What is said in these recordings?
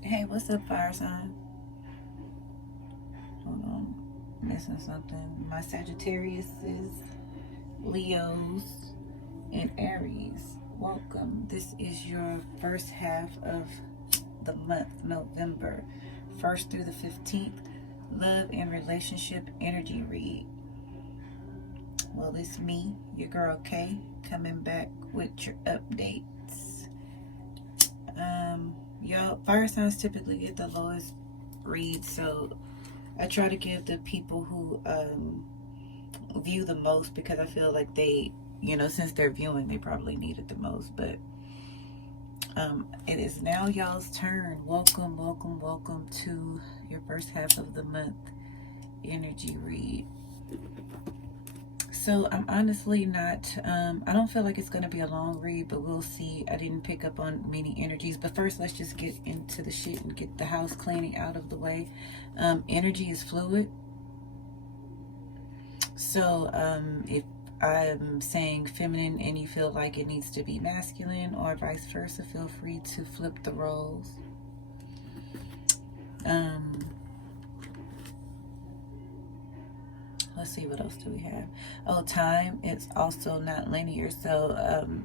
Hey, what's up, fire sign? Hold on, missing something. My Sagittarius is Leos and Aries. Welcome. This is your first half of the month, November 1st through the 15th. Love and relationship energy read. Well, it's me, your girl Kay, coming back with your updates. Y'all, fire signs typically get the lowest read, so I try to give the people who view the most, because I feel like they, since they're viewing, they probably need it the most. But it is now y'all's turn. Welcome, welcome, welcome to your first half of the month energy read. So I'm honestly not, I don't feel like it's going to be a long read, but we'll see. I didn't pick up on many energies. But first, let's just get into the shit and get the house cleaning out of the way. Energy is fluid. So if I'm saying feminine and you feel like it needs to be masculine, or vice versa, feel free to flip the roles. Let's see, what else do we have? Oh, time is also not linear. So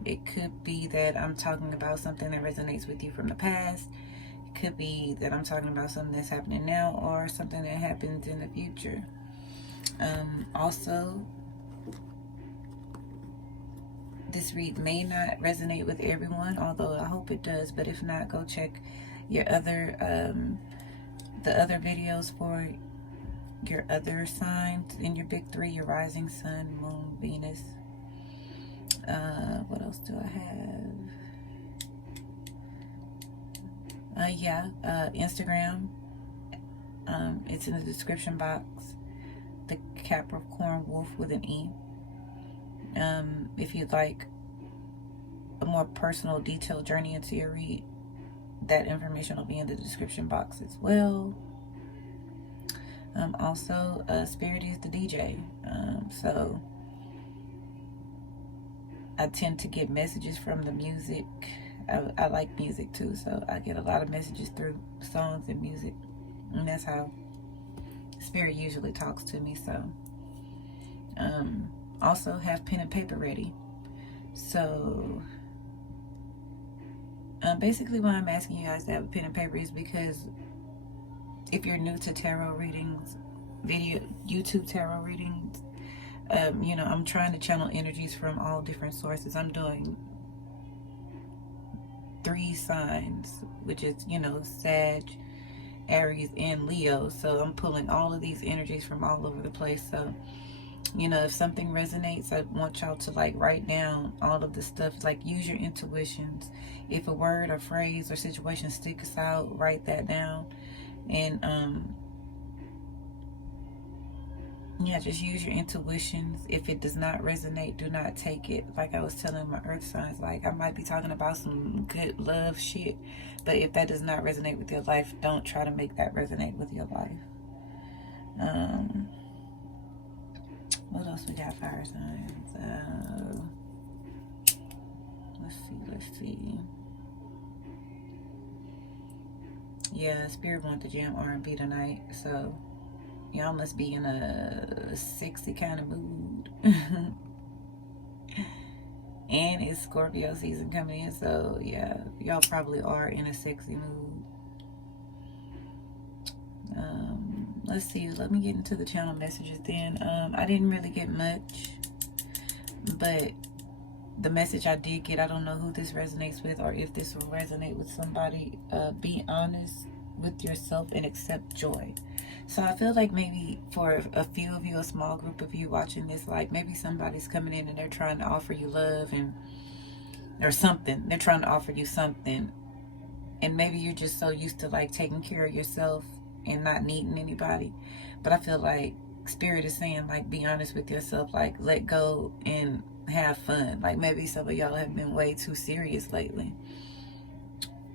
it could be that I'm talking about something that resonates with you from the past. It could be that I'm talking about something that's happening now, or something that happens in the future. Also, this read may not resonate with everyone, although I hope it does. But if not, go check your other the other videos for your other signs in your big three: your rising, sun, moon, Venus. What else do I have? Instagram. It's in the description box. ThecapricornwolfE with an E. If you'd like a more personal, detailed journey into your read, that information will be in the description box as well. Also, Spirit is the DJ. So I tend to get messages from the music. I like music too, so I get a lot of messages through songs and music. And that's how Spirit usually talks to me. So also have pen and paper ready. So basically why I'm asking you guys to have a pen and paper is because if you're new to tarot readings, YouTube tarot readings, I'm trying to channel energies from all different sources. I'm doing 3 signs, which is, Sag, Aries, and Leo. So I'm pulling all of these energies from all over the place. So, if something resonates, I want y'all to write down all of the stuff. Use your intuitions. If a word or phrase or situation sticks out, write that down. And just use your intuitions. If it does not resonate, do not take it. Like I was telling my earth signs, I might be talking about some good love shit, but if that does not resonate with your life, don't try to make that resonate with your life. What else we got, fire signs? Let's see. Yeah, Spirit wanted to jam R&B tonight, so y'all must be in a sexy kind of mood. And it's Scorpio season coming in, so yeah, y'all probably are in a sexy mood. Let's see, let me get into the channel messages then. I didn't really get much, but the message I did get, I don't know who this resonates with or if this will resonate with somebody. Be honest with yourself and accept joy. So I feel like maybe for a few of you, a small group of you watching this, maybe somebody's coming in and they're trying to offer you love or something. They're trying to offer you something, and maybe you're just so used to taking care of yourself and not needing anybody. But I feel like Spirit is saying be honest with yourself, let go and have fun. Maybe some of y'all have been way too serious lately.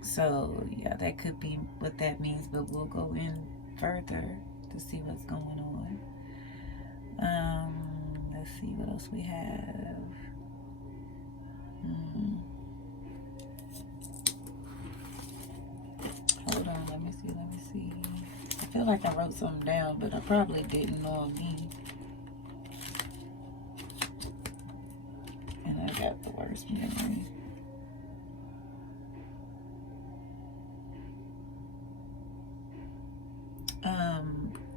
So yeah, that could be what that means, but we'll go in further to see what's going on. Let's see what else we have. Hold on, let feel like I wrote something down, but I probably didn't know me. And I got the worst memory.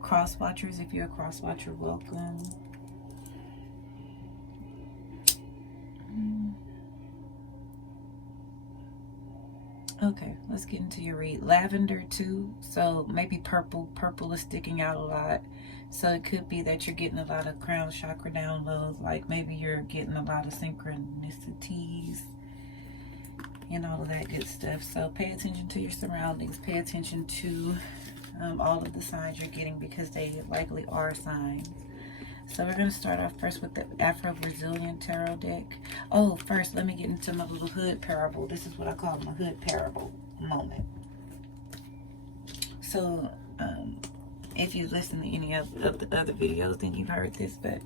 Cross watchers, if you're a cross watcher, welcome. Okay, let's get into your read. Lavender too, so maybe purple. Purple is sticking out a lot, so it could be that you're getting a lot of crown chakra downloads, like maybe you're getting a lot of synchronicities and all of that good stuff. So pay attention to your surroundings, pay attention to all of the signs you're getting, because they likely are signs. So we're going to start off first with the Afro-Brazilian Tarot deck. Oh, first, let me get into my little hood parable. This is what I call my hood parable moment. So, if you listen to any of the other videos, then you've heard this. But,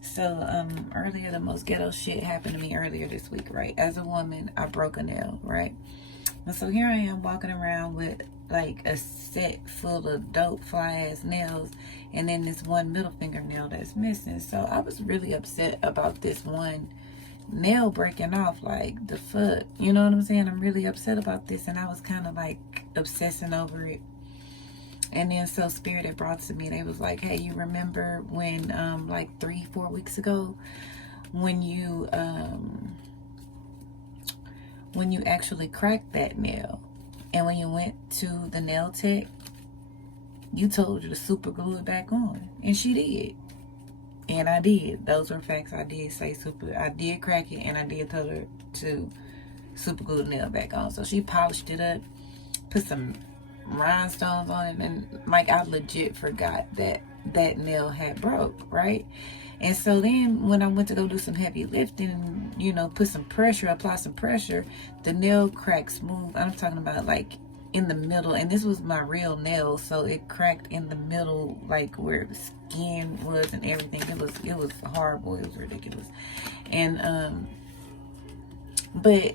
so, earlier, the most ghetto shit happened to me earlier this week, right? As a woman, I broke a nail, right? And so here I am walking around with like a set full of dope fly ass nails, and then this one middle fingernail that's missing. So I was really upset about this one nail breaking off. Like, the fuck, you know what I'm saying? I'm really upset about this, and I was kind of like obsessing over it. And then so Spirit had brought to me, and they was like, hey, you remember when like 3-4 weeks ago when you actually cracked that nail, and when you went to the nail tech, you told her to super glue it back on, and she did. And I did. Those were facts. I did say I did crack it, and I did tell her to super glue the nail back on. So she polished it up, put some rhinestones on it, and like, I legit forgot that that nail had broke, right? And so then when I went to go do some heavy lifting, you know, put some pressure, apply some pressure, the nail cracked smooth. I'm talking about like in the middle, and this was my real nail, so it cracked in the middle, like where the skin was and everything. It was horrible. It was ridiculous. And but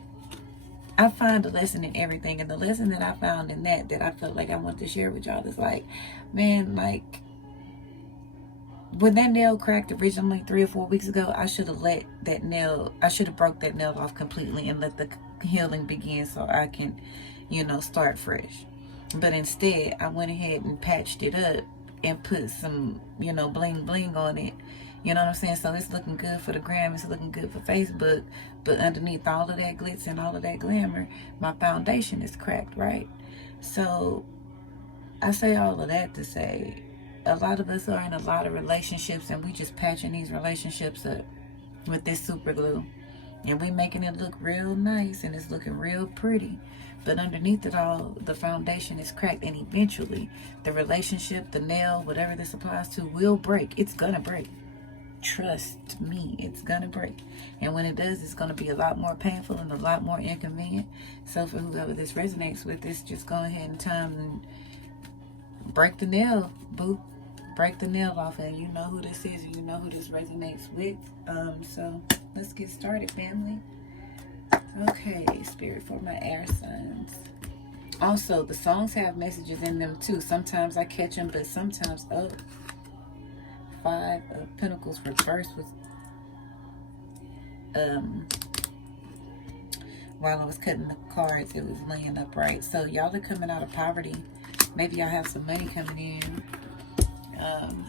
I find a lesson in everything, and the lesson that I found in that I felt like I want to share with y'all is like, man, like, when that nail cracked originally 3 or 4 weeks ago, I should have broke that nail off completely and let the healing begin, so I can, you know, start fresh. But instead, I went ahead and patched it up and put some, you know, bling bling on it. You know what I'm saying? So it's looking good for the gram, it's looking good for Facebook, but underneath all of that glitz and all of that glamour, my foundation is cracked, right? So I say all of that to say, a lot of us are in a lot of relationships, and we just patching these relationships up with this super glue, and we making it look real nice, and it's looking real pretty, but underneath it all, the foundation is cracked, and eventually the relationship, the nail, whatever this applies to, will break. It's gonna break. Trust me, it's gonna break. And when it does, it's gonna be a lot more painful and a lot more inconvenient. So for whoever this resonates with, this just go ahead and time and break the nail, boo. Break the nail off, and you know who this is, and you know who this resonates with. So let's get started, family. Okay, Spirit, for my air signs. Also, the songs have messages in them too. Sometimes I catch them, but sometimes, oh, 5 of Pentacles reversed was while I was cutting the cards, it was laying upright. So y'all are coming out of poverty. Maybe y'all have some money coming in.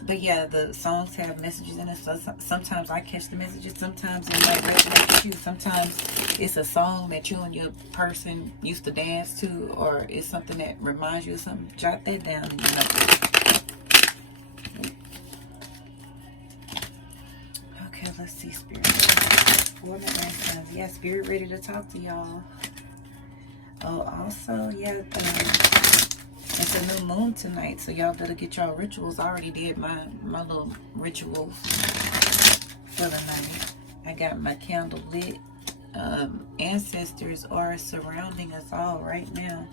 But yeah, the songs have messages in it. So sometimes I catch the messages. Sometimes it might resonate with you. Sometimes it's a song that you and your person used to dance to, or it's something that reminds you of something. Jot that down in your notebook. Okay, let's see, Spirit. For my air signs. Yeah, Spirit ready to talk to y'all. Oh, also, yeah, it's a new moon tonight, so y'all better get y'all rituals. I already did my little rituals for the night. I got my candle lit. Ancestors are surrounding us all right now.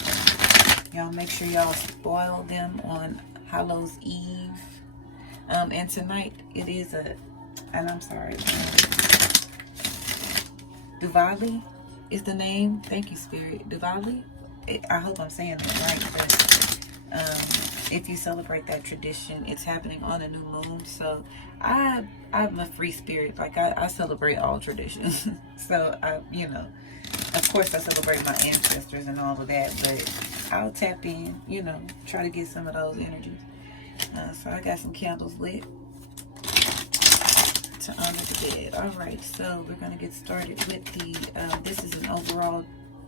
Y'all make sure y'all spoil them on Hallows Eve. And tonight it is Diwali is the name. Thank you, Spirit. Diwali. I hope I'm saying that right. But, If you celebrate that tradition, it's happening on a new moon. So I'm a free spirit. Like I celebrate all traditions. So you know, of course I celebrate my ancestors and all of that, but I'll tap in, you know, try to get some of those energies. So I got some candles lit to honor the dead. All right, so we're gonna get started with the this is an overall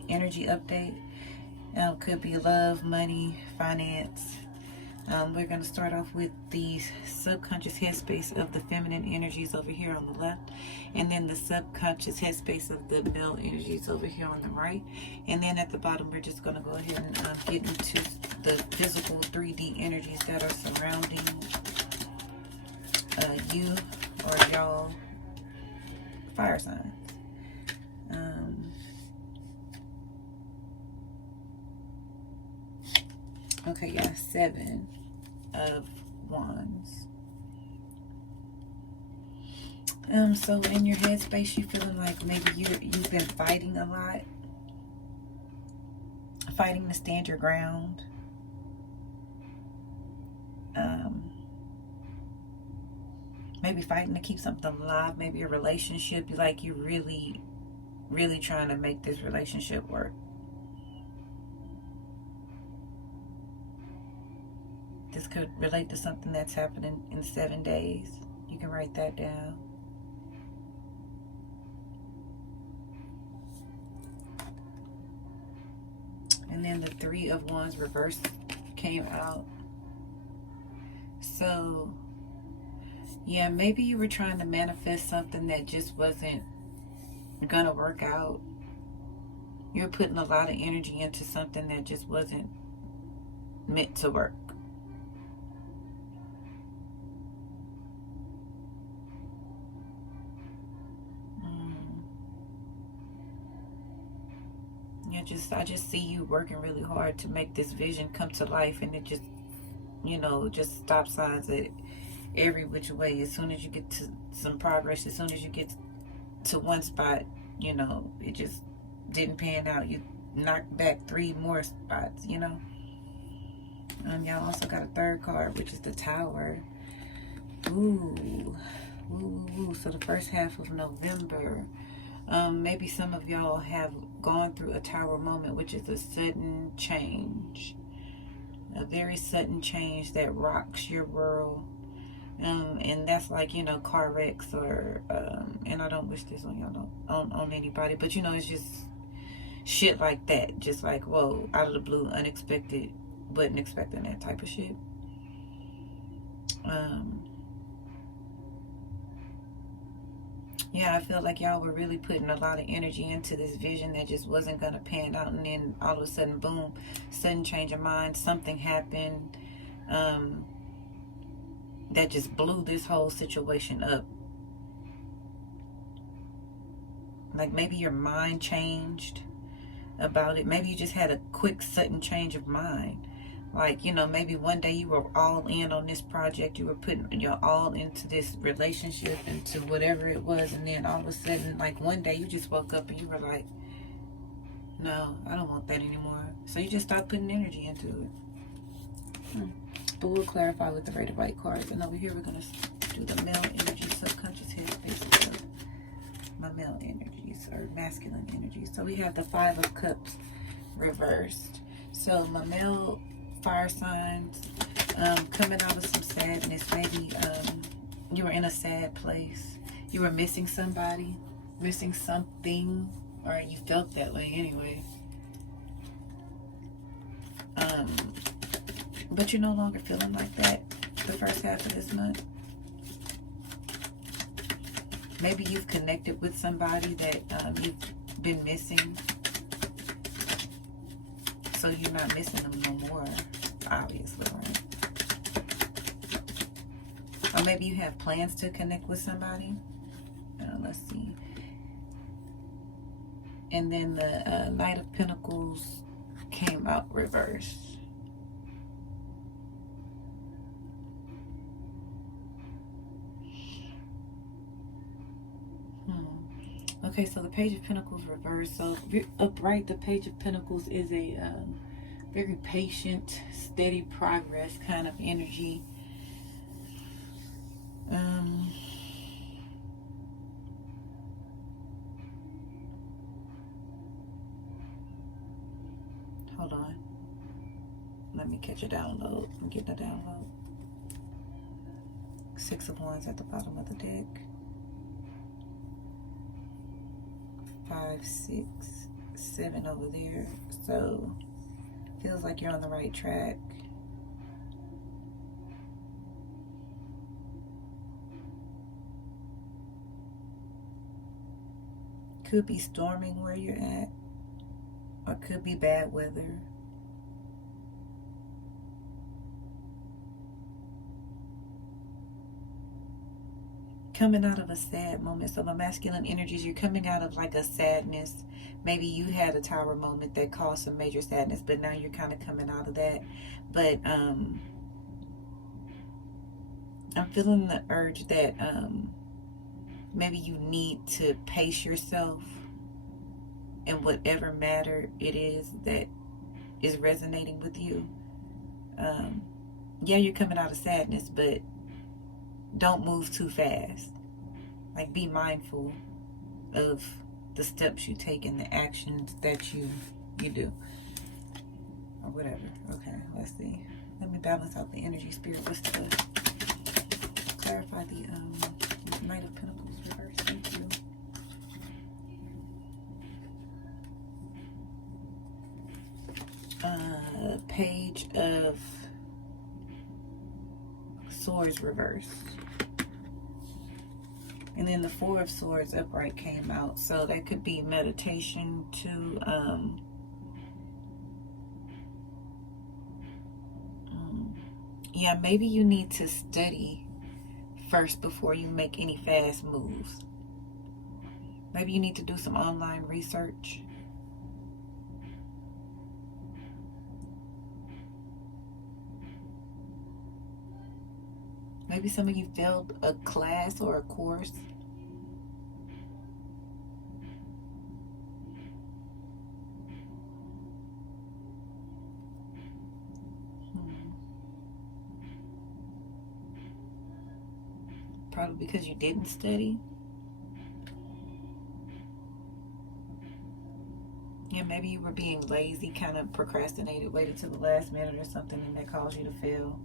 energy update. Could be love, money, finance. We're going to start off with the subconscious headspace of the feminine energies over here on the left, and then the subconscious headspace of the male energies over here on the right. And then at the bottom, we're just going to go ahead and get into the physical 3D energies that are surrounding you or y'all fire signs. Okay, yeah, 7 of Wands. So in your headspace, you feeling like maybe you've been fighting a lot, fighting to stand your ground. Maybe fighting to keep something alive. Maybe a relationship. You're really, really trying to make this relationship work. This could relate to something that's happening in 7 days. You can write that down. And then the 3 of Wands reversed came out. So, yeah, maybe you were trying to manifest something that just wasn't gonna work out. You're putting a lot of energy into something that just wasn't meant to work. I just see you working really hard to make this vision come to life, and it just, you know, just stop signs at every which way. As soon as you get to some progress, as soon as you get to one spot, you know, it just didn't pan out. You knocked back 3 more spots, you know. Y'all also got a 3rd card, which is the Tower. Ooh. So the first half of November, maybe some of y'all have gone through a Tower moment, which is a sudden change, a very sudden change that rocks your world. And that's like, you know, car wrecks or and I don't wish this on y'all, on anybody, but you know, it's just shit like that, just like, whoa, out of the blue, unexpected, wasn't expecting that type of shit. Yeah, I feel like y'all were really putting a lot of energy into this vision that just wasn't going to pan out. And then all of a sudden, boom, sudden change of mind. Something happened that just blew this whole situation up. Like maybe your mind changed about it. Maybe you just had a quick, sudden change of mind. Like, you know, maybe one day you were all in on this project. You were putting your all into this relationship, into whatever it was. And then all of a sudden, like one day you just woke up and you were like, no, I don't want that anymore. So you just stopped putting energy into it. But we'll clarify with the Red and White cards. And over here we're going to do the male energy, subconscious headspace of my male energies or masculine energies. So we have the 5 of Cups reversed. So my male fire signs, coming out of some sadness. Maybe you were in a sad place. You were missing somebody, missing something, or you felt that way anyway. But you're no longer feeling like that the first half of this month. Maybe you've connected with somebody that you've been missing. So you're not missing them no more, obviously, right? Or maybe you have plans to connect with somebody. Let's see. And then the Knight of Pentacles came out reversed. Okay, so the Page of Pentacles reversed. So if you're upright, the Page of Pentacles is a Very patient, steady progress kind of energy. Hold on. Let me catch a download. I'm getting a download. 6 of Wands at the bottom of the deck. 5, 6, 7 over there. So feels like you're on the right track. Could be storming where you're at, or could be bad weather. Coming out of a sad moment. So my masculine energies, you're coming out of like a sadness. Maybe you had a tower moment that caused some major sadness, but now you're kind of coming out of that. But I'm feeling the urge that maybe you need to pace yourself in whatever matter it is that is resonating with you. Yeah, you're coming out of sadness, but don't move too fast. Like, be mindful of the steps you take and the actions that you do, or whatever. Okay, let's see. Let me balance out the energy. Spirit, what's to clarify the Knight of Pentacles reverse? Thank you. Page of Swords reversed. And then the 4 of Swords upright came out. So that could be meditation to yeah, maybe you need to study first before you make any fast moves. Maybe you need to do some online research. Maybe some of you failed a class or a course. Probably because you didn't study. Yeah, maybe you were being lazy, kind of procrastinated, waited till the last minute or something, and that caused you to fail.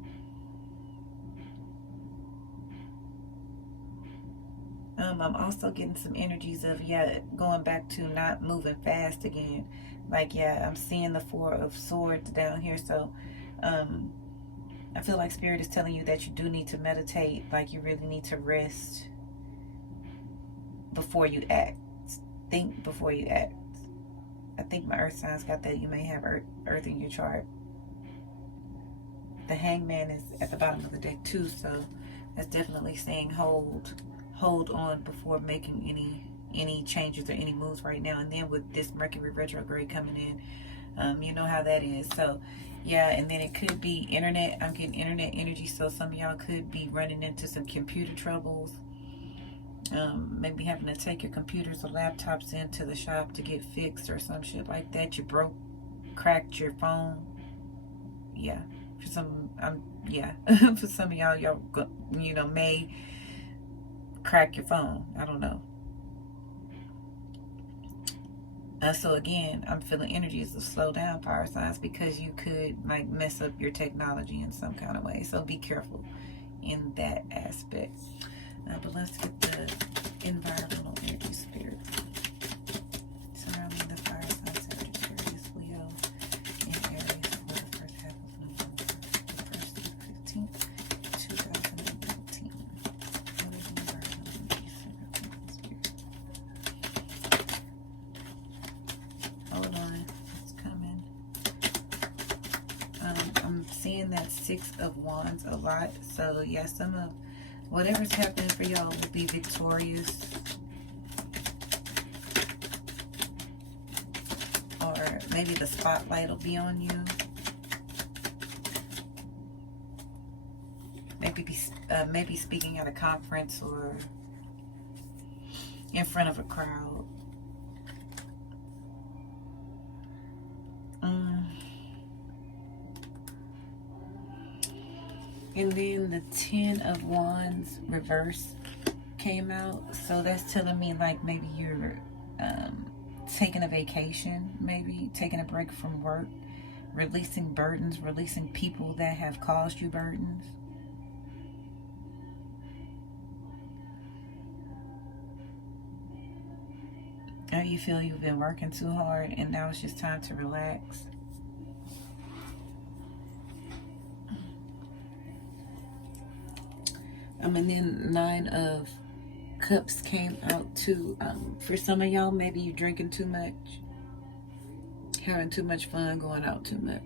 I'm also getting some energies of, yeah, going back to not moving fast again. Like, yeah, I'm seeing the 4 of Swords down here. So I feel like Spirit is telling you that you do need to meditate. Like, you really need to rest before you act. Think before you act. I think my earth signs got that. You may have earth in your chart. The Hangman is at the bottom of the deck too, so that's definitely saying hold on before making any changes or any moves right now. And then with this Mercury retrograde coming in, you know how that is. So yeah, and then it could be internet. I'm getting internet energy, so some of y'all could be running into some computer troubles. Maybe having to take your computers or laptops into the shop to get fixed or some shit like that. You cracked your phone. Yeah, for some, yeah, for some of y'all, you know, may crack your phone. I don't know. So again, I'm feeling energies of slow down, fire signs, because you could like mess up your technology in some kind of way. So be careful in that aspect. But let's get the environmental energy, Spirit surrounding the fire sign Sagittarius, Leo, and Aries for the first half of November, the 1st to the 15th, 2019. What is the environmental energy surrounding Spirit? Hold on, it's coming. I'm seeing that 6 of Wands a lot. So yeah, some of whatever's happening for y'all will be victorious. Or maybe the spotlight will be on you. Maybe speaking at a conference or in front of a crowd. And then the 10 of Wands reverse came out. So that's telling me like maybe you're taking a vacation, maybe taking a break from work, releasing burdens, releasing people that have caused you burdens. Or you feel you've been working too hard and now it's just time to relax. And then 9 of Cups came out too. For some of y'all, maybe you're drinking too much, having too much fun, going out too much.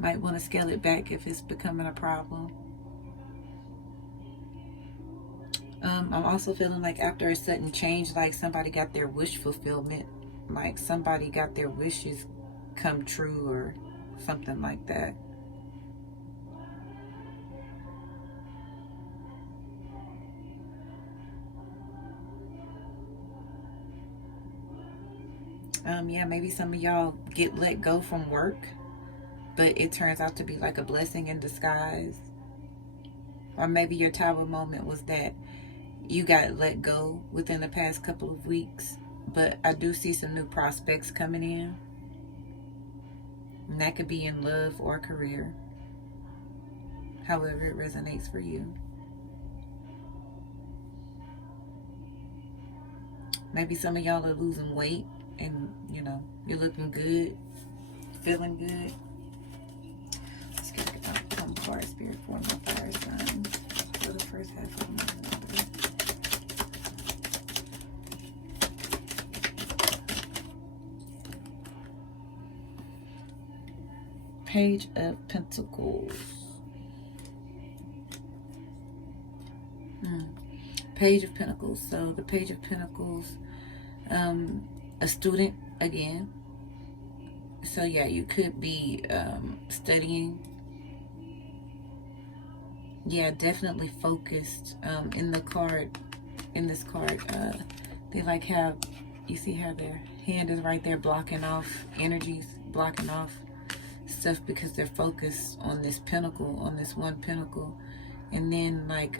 Might want to scale it back if it's becoming a problem. I'm also feeling like after a sudden change, like somebody got their wish fulfillment, like somebody got their wishes come true or something like that. Yeah, maybe some of y'all get let go from work, but it turns out to be like a blessing in disguise. Or maybe your tower moment was that you got let go within the past couple of weeks, but I do see some new prospects coming in. And that could be in love or career, however it resonates for you. Maybe some of y'all are losing weight and, you know, you're looking good, feeling good. Let's get one card, Spirit, for my fire signs for the first half of the month. Page of Pentacles. Page of Pentacles. So the Page of Pentacles, a student again. So yeah, you could be studying. Yeah, definitely focused. In this card, they like have, you see how their hand is right there blocking off energies, blocking off stuff because they're focused on this pentacle, on this one pentacle. And then like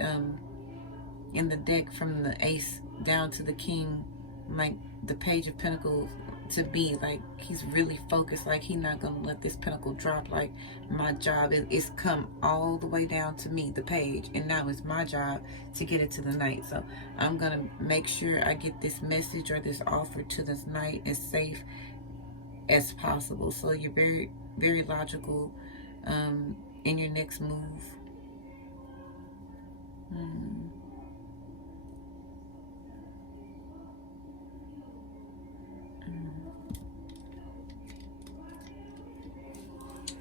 in the deck from the ace down to the king, like the Page of Pentacles to be like, he's really focused, like he's not gonna let this pentacle drop. Like, my job is come all the way down to me, the page, and now it's my job to get it to the knight. So I'm gonna make sure I get this message or this offer to this knight as safe as possible. So you're very, very logical in your next move.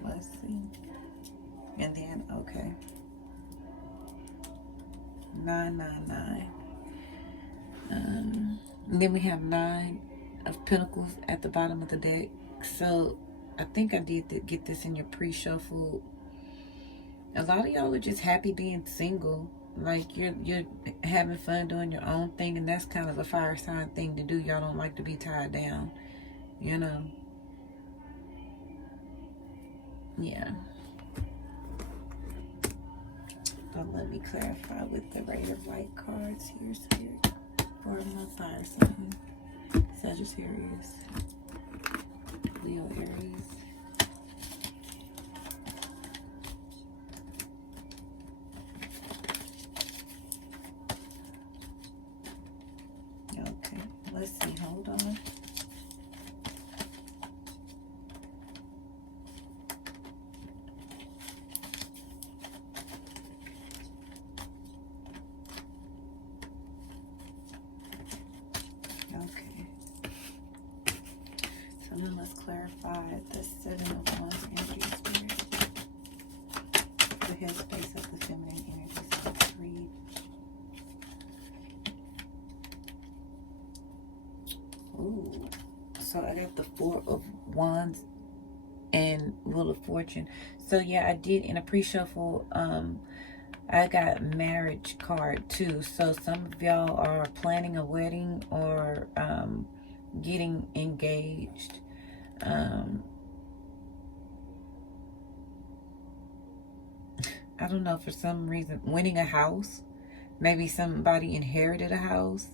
Let's see. And then, okay. 999. And then we have 9 of Pentacles at the bottom of the deck. So I think I did get this in your pre-shuffle. A lot of y'all are just happy being single. Like you're having fun doing your own thing, and that's kind of a fire sign thing to do. Y'all don't like to be tied down, you know. Yeah. But let me clarify with the Rate of Light cards here, Spirit, for my fire sign. Sagittarius, Leo, Aries. Okay, let's see, hold on. Okay. So then let's clarify the 7 of Wands energy, Spirit. The headspace of the feminine energy. So let's read. Ooh. So I got the 4 of Wands and Wheel of Fortune. So yeah, I did in a pre-shuffle, I got marriage card too. So some of y'all are planning a wedding or getting engaged. I don't know, for some reason, winning a house. Maybe somebody inherited a house.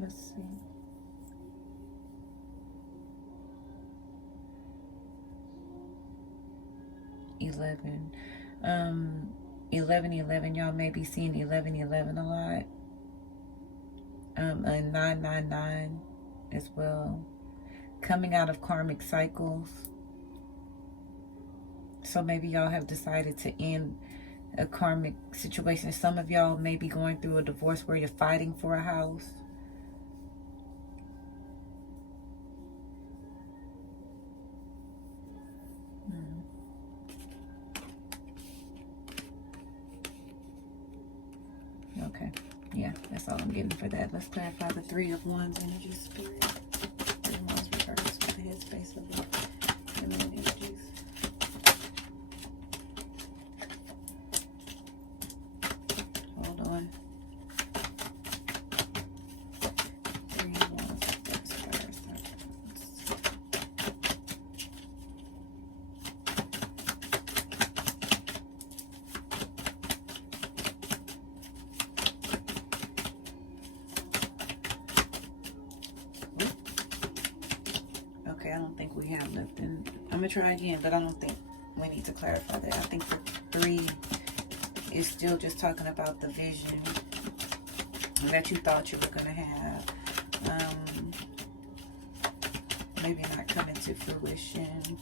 Let's see. 11. 11. Y'all may be seeing 11 a lot. And 9 as well. Coming out of karmic cycles. So maybe y'all have decided to end a karmic situation. Some of y'all may be going through a divorce where you're fighting for a house. Okay, yeah, that's all I'm getting for that. Let's clarify the 3 of Wands energy, spirit. 3 of Wands reverse for the headspace of the feminine energies. Hold on. 3 of Wands reverse for our circles. Okay, I don't think we have nothing. I'm gonna try again, but I don't think we need to clarify that. I think the 3 is still just talking about the vision that you thought you were gonna have. Maybe not coming to fruition.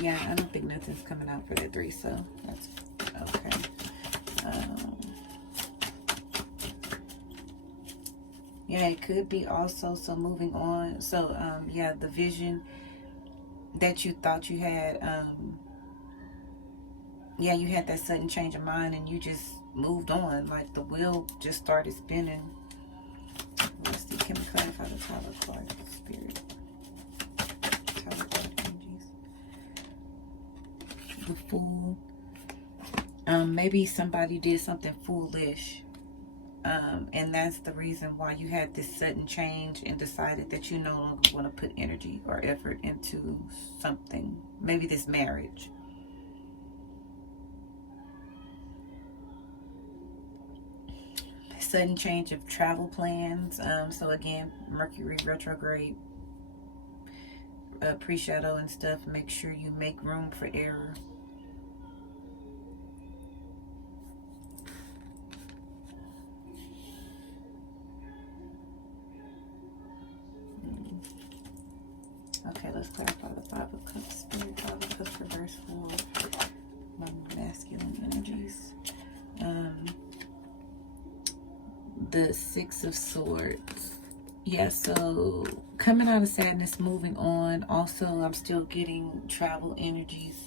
Yeah, I don't think nothing's coming out for that 3, so that's okay. Yeah, it could be also, so moving on. So, yeah, the vision that you thought you had, yeah, you had that sudden change of mind and you just moved on. Like the wheel just started spinning. Let's see, can we clarify the Tower card, Spirit? Tower card energies. The Fool. Maybe somebody did something foolish. And that's the reason why you had this sudden change and decided that you no longer want to put energy or effort into something. Maybe this marriage. Sudden change of travel plans. So again, Mercury retrograde, pre-shadow and stuff. Make sure you make room for error. Okay, let's clarify the 5 of Cups, Spirit. 5 of Cups reverse for masculine energies. The 6 of Swords. Yeah, so coming out of sadness, moving on. Also, I'm still getting travel energies.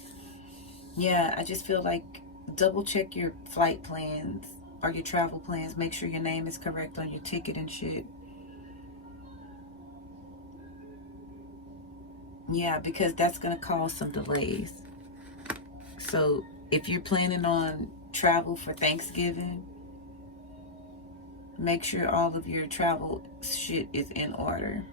Yeah, I just feel like double check your flight plans or your travel plans. Make sure your name is correct on your ticket and shit. Yeah, because that's going to cause some delays. So if you're planning on travel for Thanksgiving, make sure all of your travel shit is in order.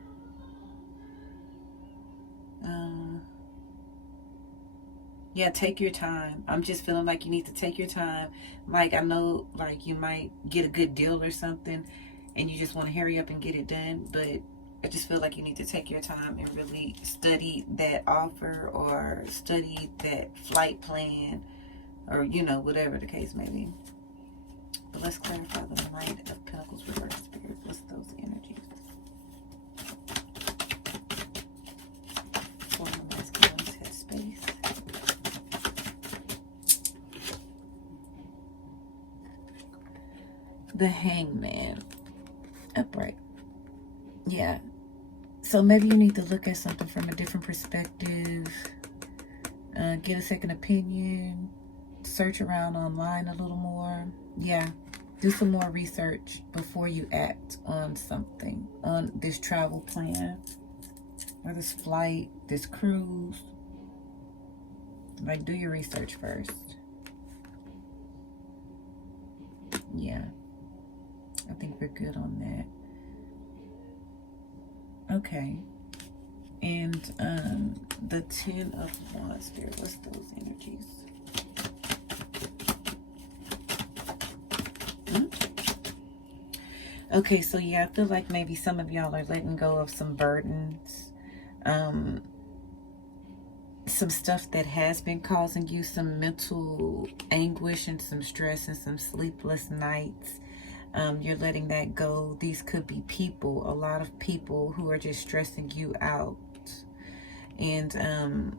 Yeah, take your time. I'm just feeling like you need to take your time. Like, I know, like, you might get a good deal or something and you just want to hurry up and get it done, but I just feel like you need to take your time and really study that offer or study that flight plan or, you know, whatever the case may be. But let's clarify the Knight of Pentacles reverse, Spirit. What's those energies? For the masculine's headspace. The Hangman. Upright. Yeah. So maybe you need to look at something from a different perspective. Get a second opinion. Search around online a little more. Yeah. Do some more research before you act on something. On this travel plan. Or this flight. This cruise. Like, do your research first. Yeah. I think we're good on that. Okay. And the 10 of Wands there. What's those energies? Okay, so yeah, I feel like maybe some of y'all are letting go of some burdens. Some stuff that has been causing you some mental anguish and some stress and some sleepless nights. You're letting that go. These could be people, a lot of people who are just stressing you out. And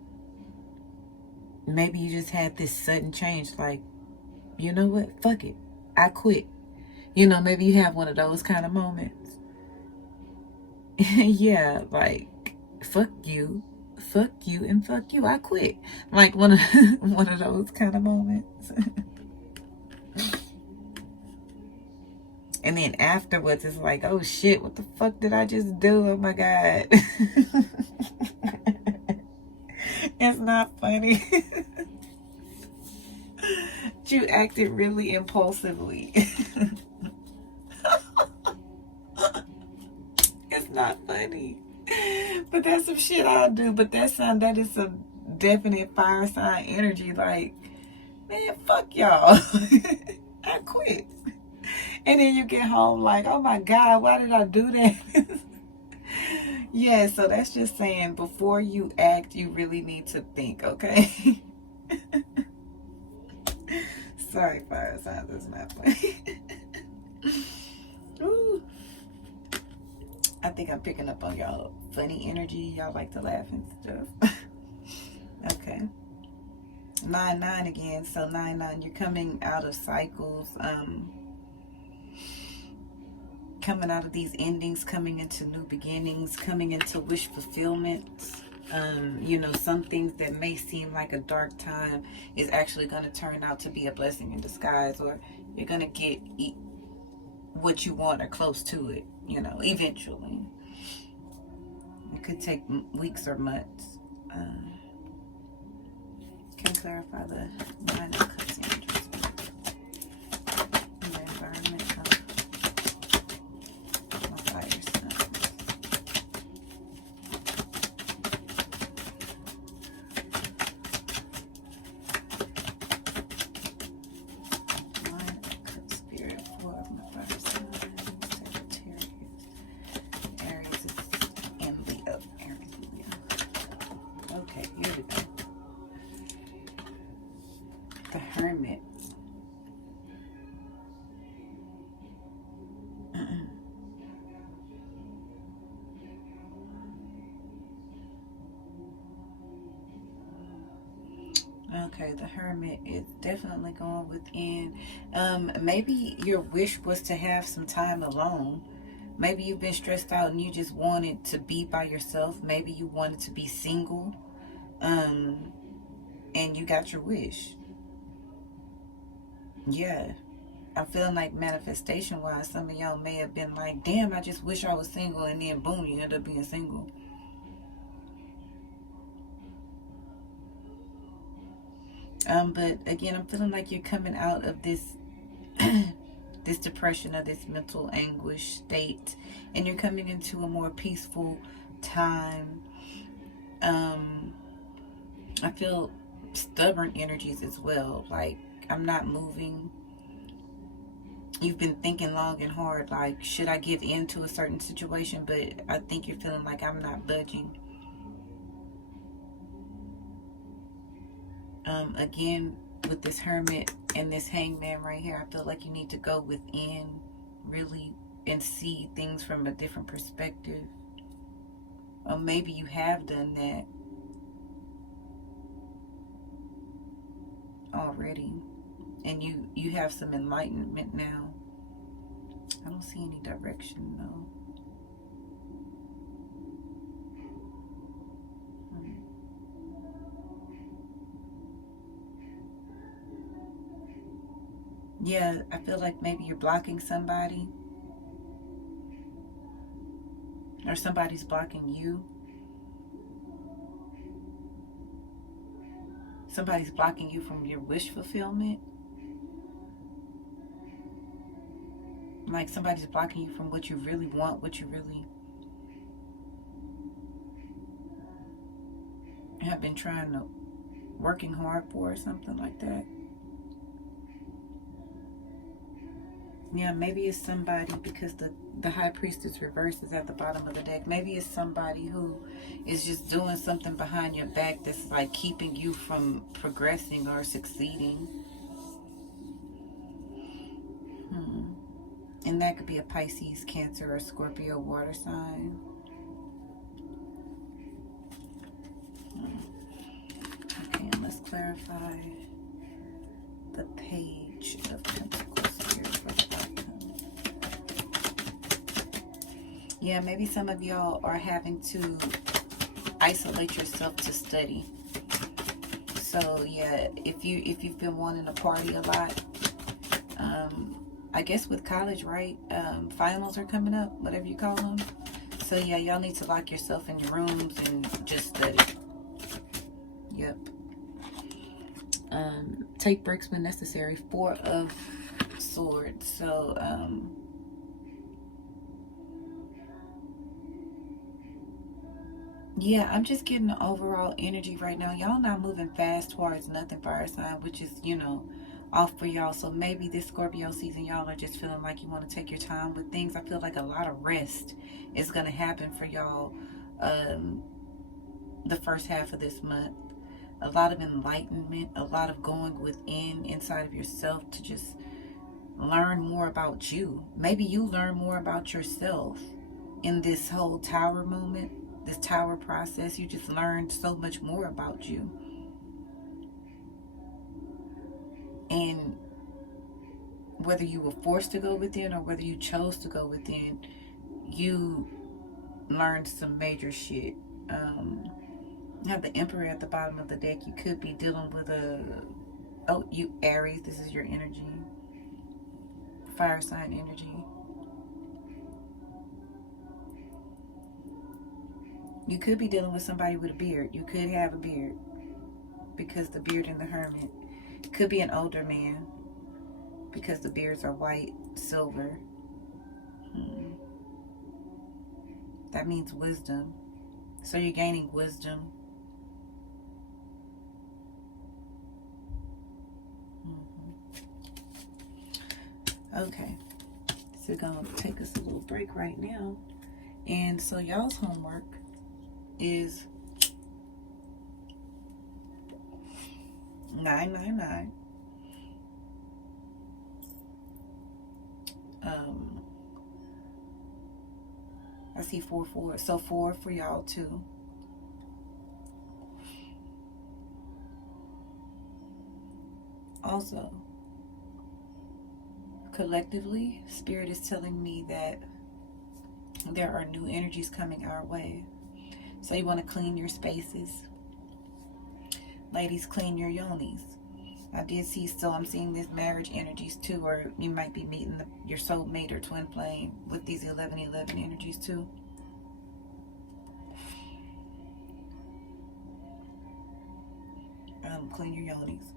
maybe you just had this sudden change, like, you know what, fuck it, I quit. You know, maybe you have one of those kind of moments. Yeah, like, fuck you, and fuck you, I quit. Like one of those kind of moments. And then afterwards, it's like, oh shit, what the fuck did I just do? Oh my God. It's not funny. You acted really impulsively. It's not funny. But that's some shit I'll do. But that is some definite fire sign energy. Like, man, fuck y'all. I quit. And then you get home like, oh my God, why did I do that? Yeah, so that's just saying before you act, you really need to think, okay? Sorry, fire signs, that's not funny. Ooh. I think I'm picking up on y'all funny energy. Y'all like to laugh and stuff. Okay. 9-9 again. So 9-9, you're coming out of cycles. Coming out of these endings, coming into new beginnings, coming into wish fulfillment. You know, some things that may seem like a dark time is actually going to turn out to be a blessing in disguise, or you're going to get what you want or close to it, you know, eventually. It could take weeks or months. Can clarify the 9 of Cups energies in the environment of my fire signs. Sagittarius, Aries, and Leo. Aries, Leo. Okay, here we go. The Hermit. Okay, the Hermit is definitely going within. Maybe your wish was to have some time alone. Maybe you've been stressed out and you just wanted to be by yourself. Maybe you wanted to be single. And you got your wish. Yeah. I'm feeling like manifestation wise, some of y'all may have been like, damn, I just wish I was single, and then boom, you end up being single. But again, I'm feeling like you're coming out of this this depression or this mental anguish state, and you're coming into a more peaceful time. I feel stubborn energies as well. Like, I'm not moving. You've been thinking long and hard, like, should I give in to a certain situation? But I think you're feeling like I'm not budging. Again, with this Hermit and this Hangman right here, I feel like you need to go within really and see things from a different perspective. Or maybe you have done that already, and you have some enlightenment now. I don't see any direction though. Yeah, I feel like maybe you're blocking somebody, or somebody's blocking you. Somebody's blocking you from your wish fulfillment. Like somebody's blocking you from what you really want, what you really have been trying to, working hard for, or something like that. Yeah, maybe it's somebody, because the High Priestess reverse is at the bottom of the deck. Maybe it's somebody who is just doing something behind your back that's like keeping you from progressing or succeeding. And that could be a Pisces, Cancer, or Scorpio water sign. Okay, and let's clarify the Page of Pentacles here for the outcome. Yeah, maybe some of y'all are having to isolate yourself to study. So yeah, if you've been wanting to party a lot, I guess with college, right? Finals are coming up, whatever you call them. So yeah, y'all need to lock yourself in your rooms and just study. Yep. Take breaks when necessary. 4 of Swords. So yeah, I'm just getting the overall energy right now. Y'all not moving fast towards nothing, fire sign, which is, you know, off for y'all. So maybe this Scorpio season, y'all are just feeling like you want to take your time with things. I feel like a lot of rest is going to happen for y'all the first half of this month. A lot of enlightenment, a lot of going within, inside of yourself, to just learn more about you. Maybe you learn more about yourself in this whole tower moment, this tower process. You just learned so much more about you. And whether you were forced to go within or whether you chose to go within, you learned some major shit. You have the Emperor at the bottom of the deck. You could be dealing with you Aries, this is your energy. Fire sign energy. You could be dealing with somebody with a beard. You could have a beard, because the beard in the Hermit. Could be an older man, because the beards are white, silver. That means wisdom. So you're gaining wisdom. Okay. So we're going to take us a little break right now. And so y'all's homework is 999. I see 4. So 4 for y'all too. Also, collectively, Spirit is telling me that there are new energies coming our way. So you want to clean your spaces. Ladies, clean your yonis. I did see, so I'm seeing these marriage energies too, or you might be meeting your soulmate or twin flame with these 11-11 energies too. Clean your yonis.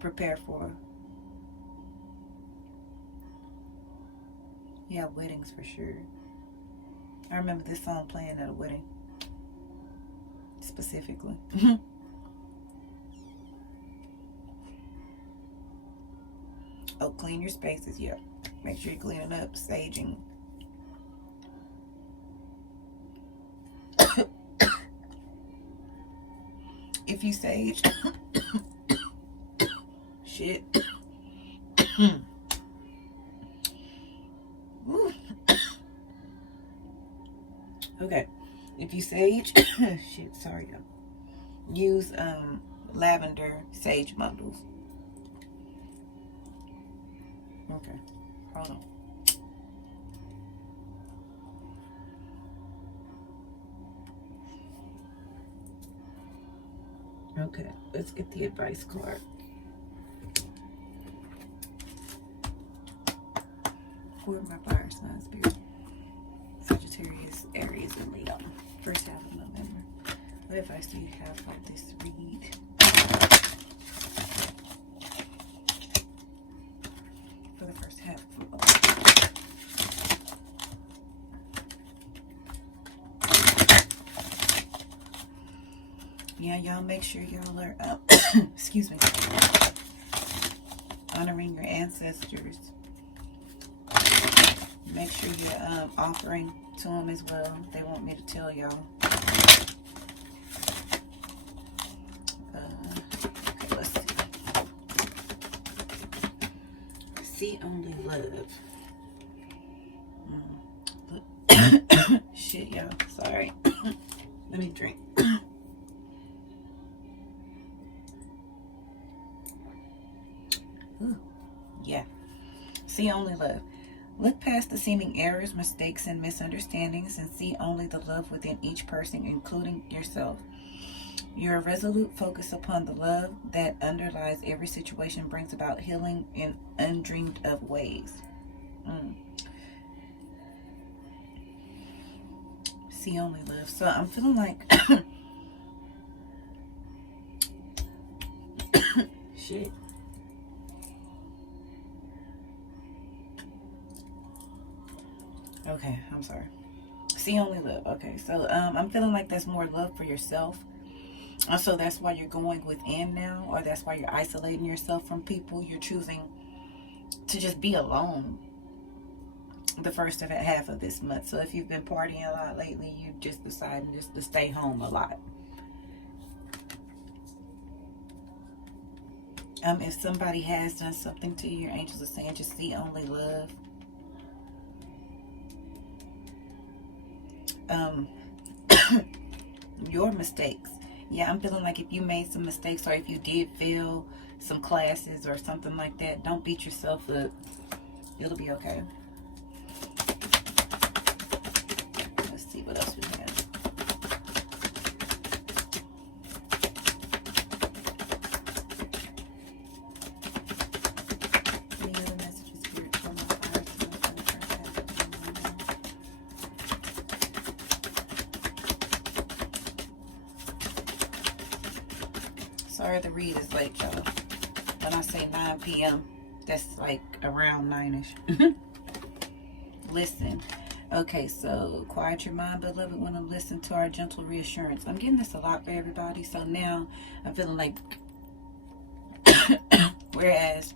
Prepare for, yeah, weddings for sure. I remember this song playing at a wedding specifically. Oh, clean your spaces. Yeah, make sure you're cleaning up, saging. If you sage, shit. Okay, if you sage, shit, sorry, y'all. Use lavender sage bundles. Okay, hold on. Okay, let's get the advice card. For my fire sign spirit. Sagittarius, Aries, and Leo. First half of November. What advice do you have for this read? For the first half. Yeah, y'all make sure y'all are, excuse me, honoring your ancestors. Make sure you're offering to them as well. They want me to tell y'all. Okay, let's see. See only love. Shit, y'all. Sorry. Let me drink. Ooh, yeah. See only love. Look past the seeming errors, mistakes, and misunderstandings and see only the love within each person, including yourself. Your resolute focus upon the love that underlies every situation brings about healing in undreamed of ways. See only love. So I'm feeling like shit. Okay, I'm sorry. See only love. Okay, so I'm feeling like there's more love for yourself. So that's why you're going within now, or that's why you're isolating yourself from people. You're choosing to just be alone the first half of this month. So if you've been partying a lot lately, you just decided just to stay home a lot. If somebody has done something to you, your angels are saying just see only love. Your mistakes. Yeah, I'm feeling like if you made some mistakes or if you did fail some classes or something like that, don't beat yourself up. It'll be okay. Let's see what else we have. Any other messages here from the fire? Sorry the read is late, y'all. When I say 9 p.m., that's like around 9-ish. Listen. Okay, so quiet your mind, beloved, when I listen to our gentle reassurance. I'm getting this a lot for everybody. So now I'm feeling like, whereas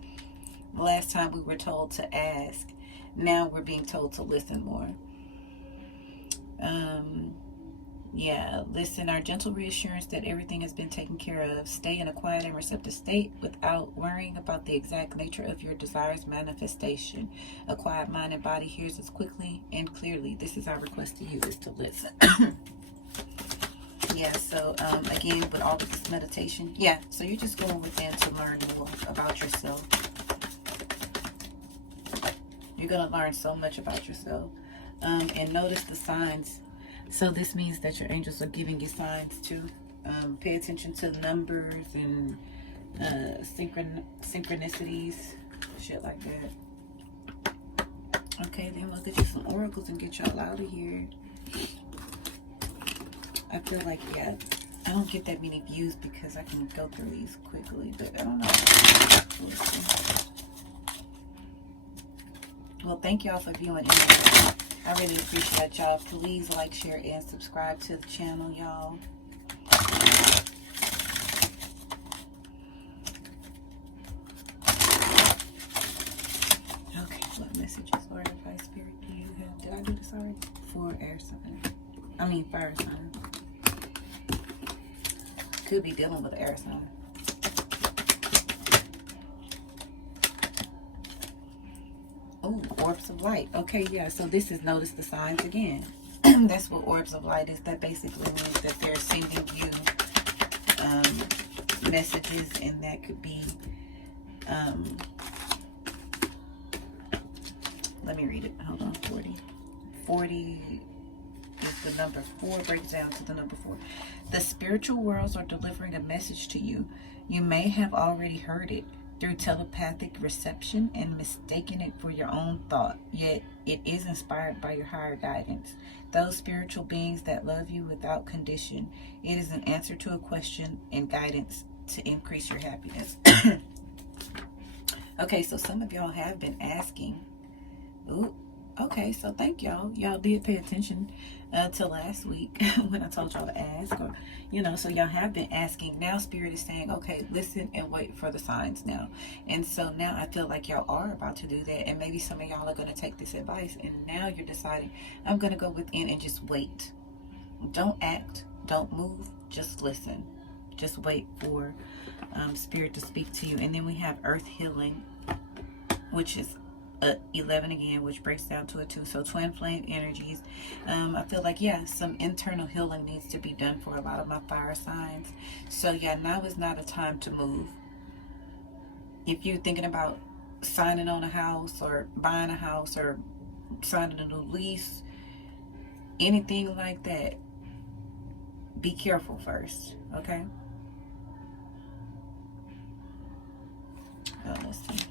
the last time we were told to ask, now we're being told to listen more. Yeah, listen, our gentle reassurance that everything has been taken care of. Stay in a quiet and receptive state without worrying about the exact nature of your desire's manifestation. A quiet mind and body hears us quickly and clearly. This is our request to you, is to listen. Yeah, so again, with all of this meditation, yeah, so you're just going within to learn more about yourself. You're going to learn so much about yourself. And notice the signs. So this means that your angels are giving you signs too. Pay attention to numbers and synchronicities, shit like that. Okay, then we'll get you some oracles and get y'all out of here. I feel like, yeah, I don't get that many views because I can go through these quickly, but I don't know. Well, thank y'all for viewing. I really appreciate y'all. Please like, share, and subscribe to the channel, y'all. Okay, what messages or advice, spirit, do you have? Did I do this already? For air sign. I mean, fire sign. Could be dealing with air sign. Oh, orbs of light. Okay, yeah, so this is notice the signs again. That's what orbs of light is. That basically means that they're sending you messages, and that could be let me read it. Hold on. 40 is the number 4, breaks down to the number 4. The spiritual worlds are delivering a message to you. You may have already heard it, through telepathic reception and mistaking it for your own thought, yet it is inspired by your higher guidance. Those spiritual beings that love you without condition. It is an answer to a question and guidance to increase your happiness. Okay, so some of y'all have been asking. Ooh, okay, so thank y'all. Y'all did pay attention to last week when I told y'all to ask, or so y'all have been asking. Now Spirit is saying, okay, listen and wait for the signs now. And so now I feel like y'all are about to do that, and maybe some of y'all are going to take this advice, and now you're deciding, I'm going to go within and just wait. Don't act, don't move, just listen. Just wait for Spirit to speak to you. And then we have Earth Healing, which is 11 again, which breaks down to a 2. So twin flame energies. I feel like, yeah, some internal healing needs to be done for a lot of my fire signs. So yeah, now is not a time to move. If you're thinking about signing on a house or buying a house or signing a new lease, anything like that, be careful first, okay? Let's see.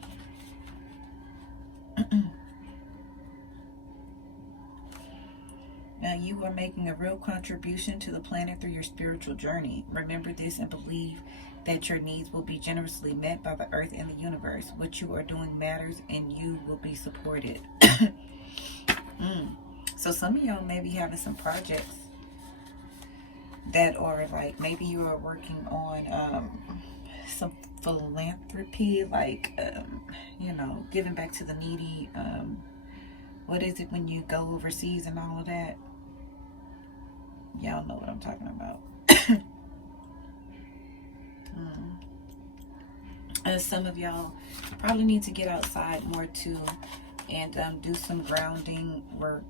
Now you are making a real contribution to the planet through your spiritual journey. Remember this and believe that your needs will be generously met by the earth and the universe. What you are doing matters and you will be supported. So some of y'all may be having some projects that are like, maybe you are working on some philanthropy, like giving back to the needy. What is it when you go overseas and all of that? Y'all know what I'm talking about. Some of y'all probably need to get outside more too, and do some grounding work.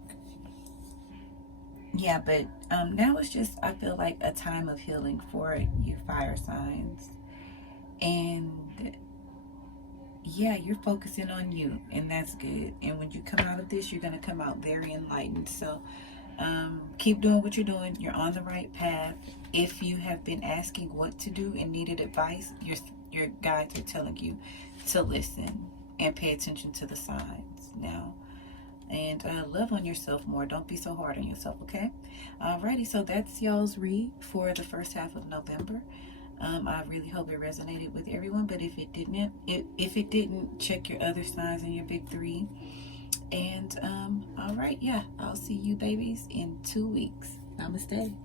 Yeah, but now it's just, I feel like, a time of healing for you fire signs. And yeah, you're focusing on you, and that's good. And when you come out of this, you're going to come out very enlightened. So keep doing what you're doing. You're on the right path. If you have been asking what to do and needed advice, your guides are telling you to listen and pay attention to the signs now. And love on yourself more. Don't be so hard on yourself, okay? Alrighty, so that's y'all's read for the first half of November. I really hope it resonated with everyone, but if it didn't, check your other signs and your big 3. And all right, yeah, I'll see you babies in 2 weeks. Namaste.